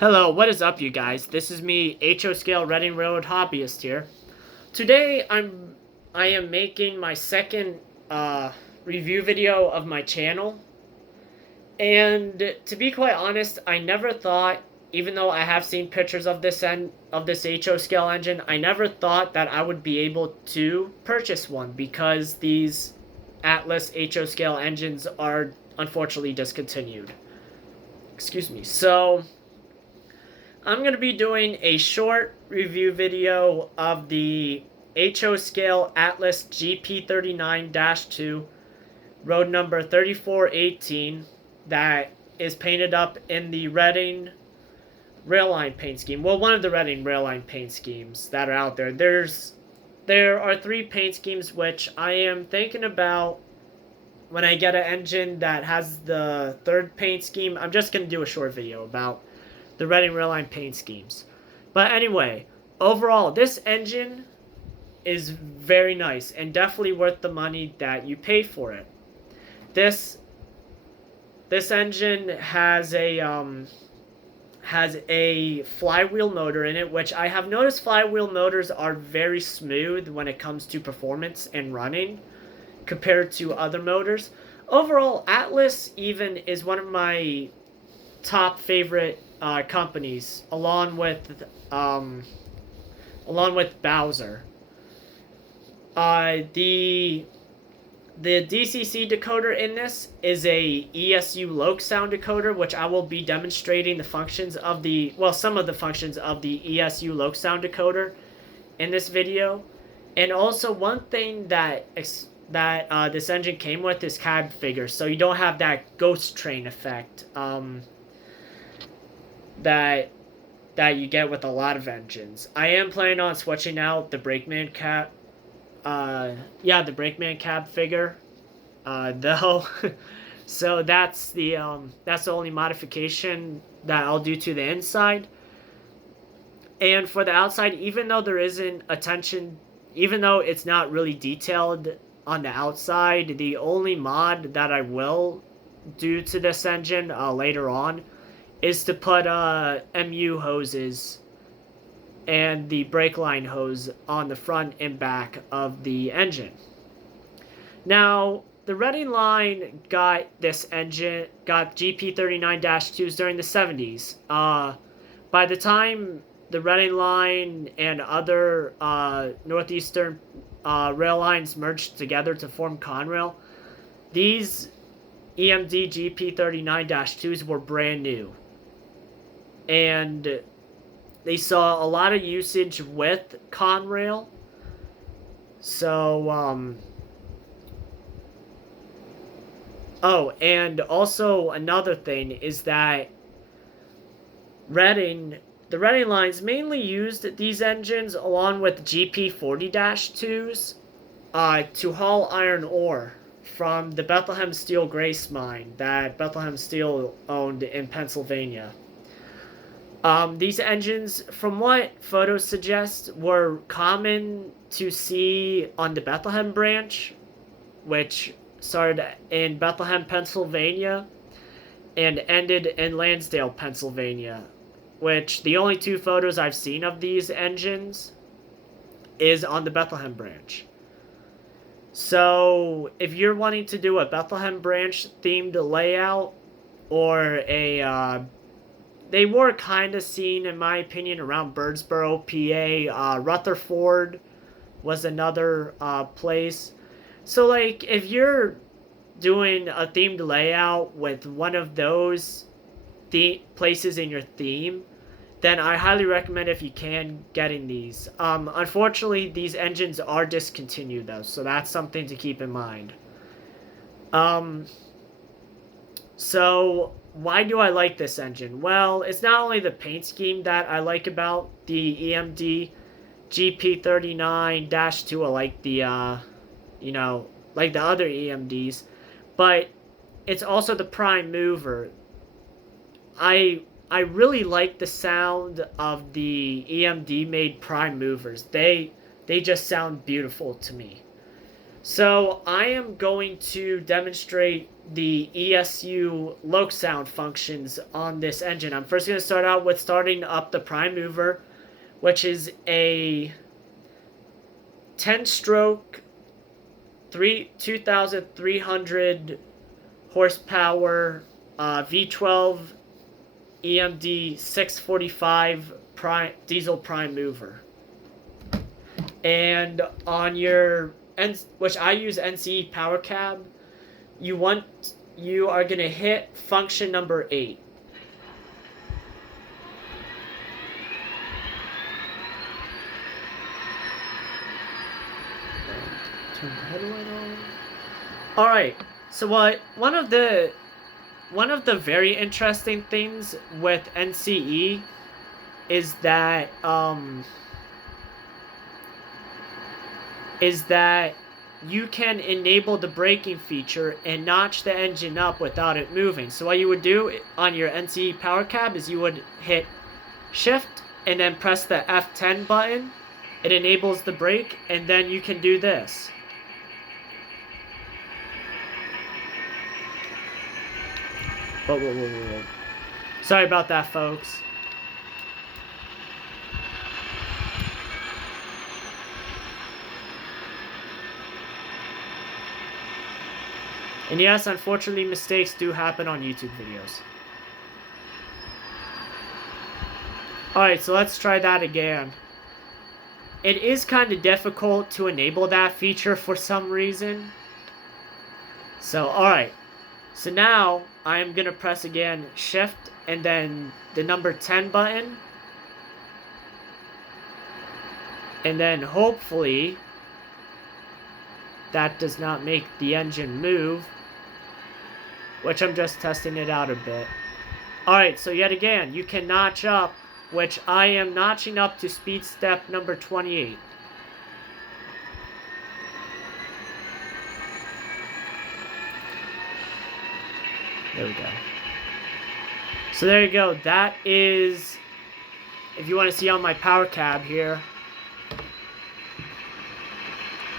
Hello, what is up, you guys? This is me, HO Scale Reading Railroad Hobbyist here. Today, I am making my second review video of my channel, and to be quite honest, I never thought, even though I have seen pictures of this HO Scale engine, I never thought that I would be able to purchase one because these Atlas HO Scale engines are unfortunately discontinued. Excuse me. So I'm going to be doing a short review video of the HO Scale Atlas GP39-2 road number 3418 that is painted up in the Reading rail line paint scheme. Well, one of the Reading rail line paint schemes that are out there. There are three paint schemes which I am thinking about. When I get an engine that has the third paint scheme, I'm just going to do a short video about the Reading Railline paint schemes. But anyway, overall, this engine is very nice and definitely worth the money that you pay for it. This engine has a flywheel motor in it, which I have noticed flywheel motors are very smooth when it comes to performance and running compared to other motors. Overall, Atlas even is one of my top favorite companies, along with Bowser. The DCC decoder in this is a ESU Loksound decoder, which I will be demonstrating the functions of some of the functions of the ESU Loksound decoder in this video. And also one thing that this engine came with is cab figures, so you don't have that ghost train effect that you get with a lot of engines. I am planning on switching out the brakeman cab. The brakeman cab figure, though. So that's the only modification that I'll do to the inside. And for the outside, even though it's not really detailed on the outside, the only mod that I will do to this engine later on is to put MU hoses and the brake line hose on the front and back of the engine. Now, the Reading line got GP39-2s during the 70s. By the time the Reading line and other northeastern rail lines merged together to form Conrail, these EMD GP39-2s were brand new. And they saw a lot of usage with Conrail. So, and also another thing is that the Reading lines mainly used these engines along with GP40-2s to haul iron ore from the Bethlehem Steel Grace mine that Bethlehem Steel owned in Pennsylvania. These engines, from what photos suggest, were common to see on the Bethlehem branch, which started in Bethlehem, Pennsylvania, and ended in Lansdale, Pennsylvania, which the only two photos I've seen of these engines is on the Bethlehem branch. So, if you're wanting to do a Bethlehem branch themed layout, or they were kind of seen, in my opinion, around Birdsboro, PA. Rutherford was another place. So, like, if you're doing a themed layout with one of those places in your theme, then I highly recommend, if you can, getting these. Unfortunately, these engines are discontinued, though, so that's something to keep in mind. So, why do I like this engine? Well, it's not only the paint scheme that I like about the EMD GP39-2. I like the, like the other EMDs, but it's also the prime mover. I really like the sound of the EMD made prime movers. They just sound beautiful to me. So I am going to demonstrate the ESU Loksound functions on this engine. I'm first going to start out with starting up the prime mover, which is a 10-stroke 2,300 horsepower V12 EMD 645 diesel prime mover. And on your, which I use NCE power cab, you are going to hit function number 8. Turn the headlight on. All right. So one of the very interesting things with NCE is that you can enable the braking feature and notch the engine up without it moving. So what you would do on your NCE power cab is you would hit shift and then press the F10 button. It enables the brake, and then you can do this. Whoa. Sorry about that, folks. And yes, unfortunately, mistakes do happen on YouTube videos. Alright, so let's try that again. It is kind of difficult to enable that feature for some reason. So, alright. So now, I am going to press again shift and then the number 10 button. And then hopefully that does not make the engine move, which I'm just testing it out a bit. Alright, so yet again, you can notch up, which I am notching up to speed step number 28. There we go. So there you go. That is, if you want to see on my power cab here,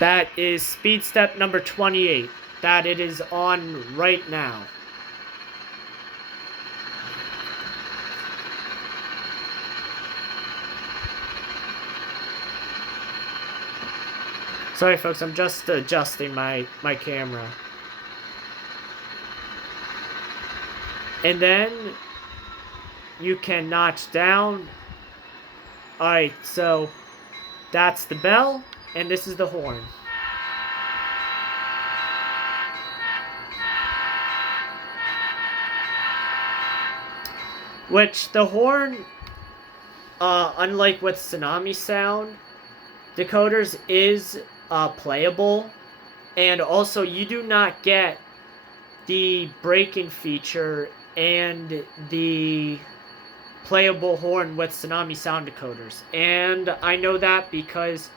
that is speed step number 28 that it is on right now. Sorry folks, I'm just adjusting my camera. And then you can notch down. Alright, so that's the bell, and this is the horn. Which the horn, unlike with Tsunami Sound decoders, is playable, and also you do not get the braking feature and the playable horn with Tsunami Sound decoders. And I know that because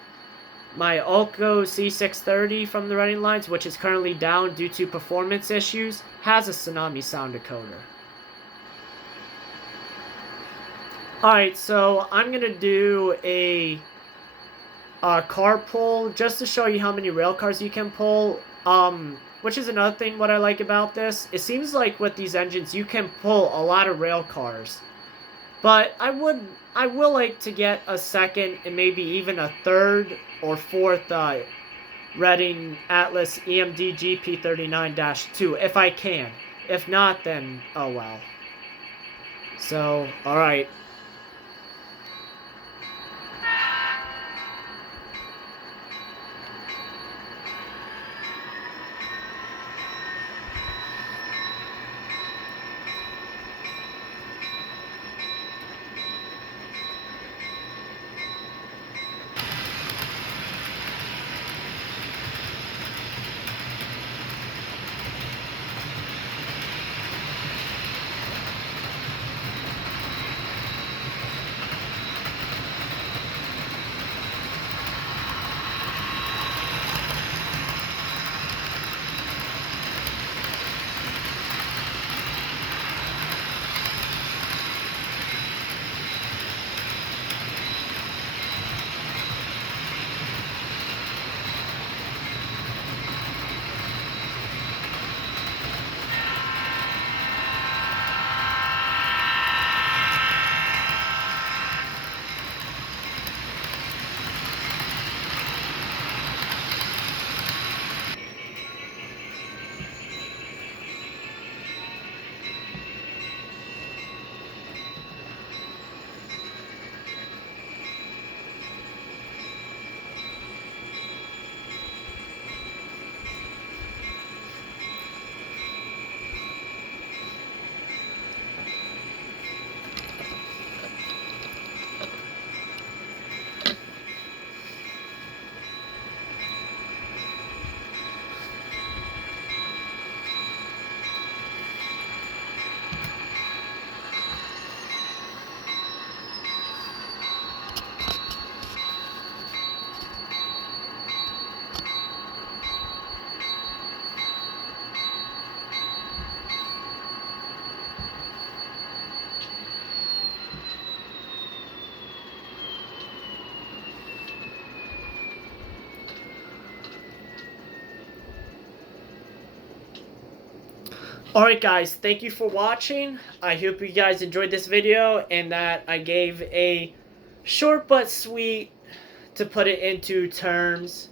my Ulco C630 from the Reading lines, which is currently down due to performance issues, has a Tsunami Sound decoder. Alright, so I'm going to do a car pull just to show you how many rail cars you can pull. Which is another thing what I like about this. It seems like with these engines you can pull a lot of rail cars. But I will like to get a second and maybe even a third or fourth Reading Atlas EMD GP39-2 if I can. If not, then oh well. So, alright. Alright guys, thank you for watching. I hope you guys enjoyed this video and that I gave a short but sweet, to put it into terms,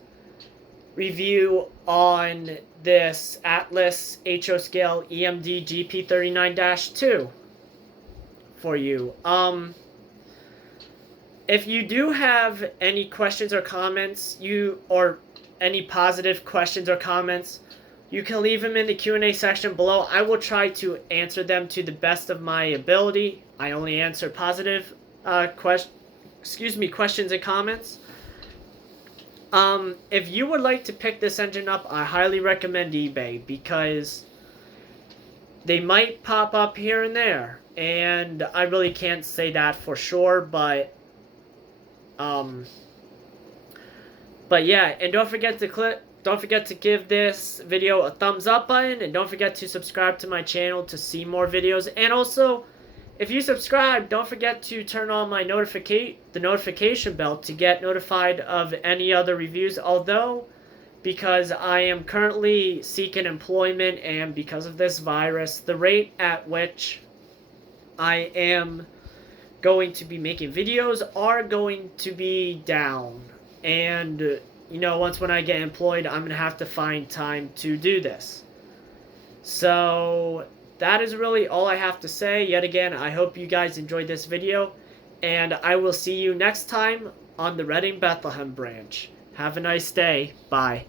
review on this Atlas HO scale EMD GP39-2 for you. If you do have any questions or comments, or any positive questions or comments, you can leave them in the Q&A section below. I will try to answer them to the best of my ability. I only answer positive questions and comments. If you would like to pick this engine up, I highly recommend eBay, because they might pop up here and there, and I really can't say that for sure, but yeah, and don't forget to give this video a thumbs up button, and don't forget to subscribe to my channel to see more videos. And also, if you subscribe, don't forget to turn on my notification bell to get notified of any other reviews. Although, because I am currently seeking employment, and because of this virus, the rate at which I am going to be making videos are going to be down. And you know, when I get employed, I'm going to have to find time to do this. So that is really all I have to say. Yet again, I hope you guys enjoyed this video, and I will see you next time on the Reading Bethlehem branch. Have a nice day. Bye.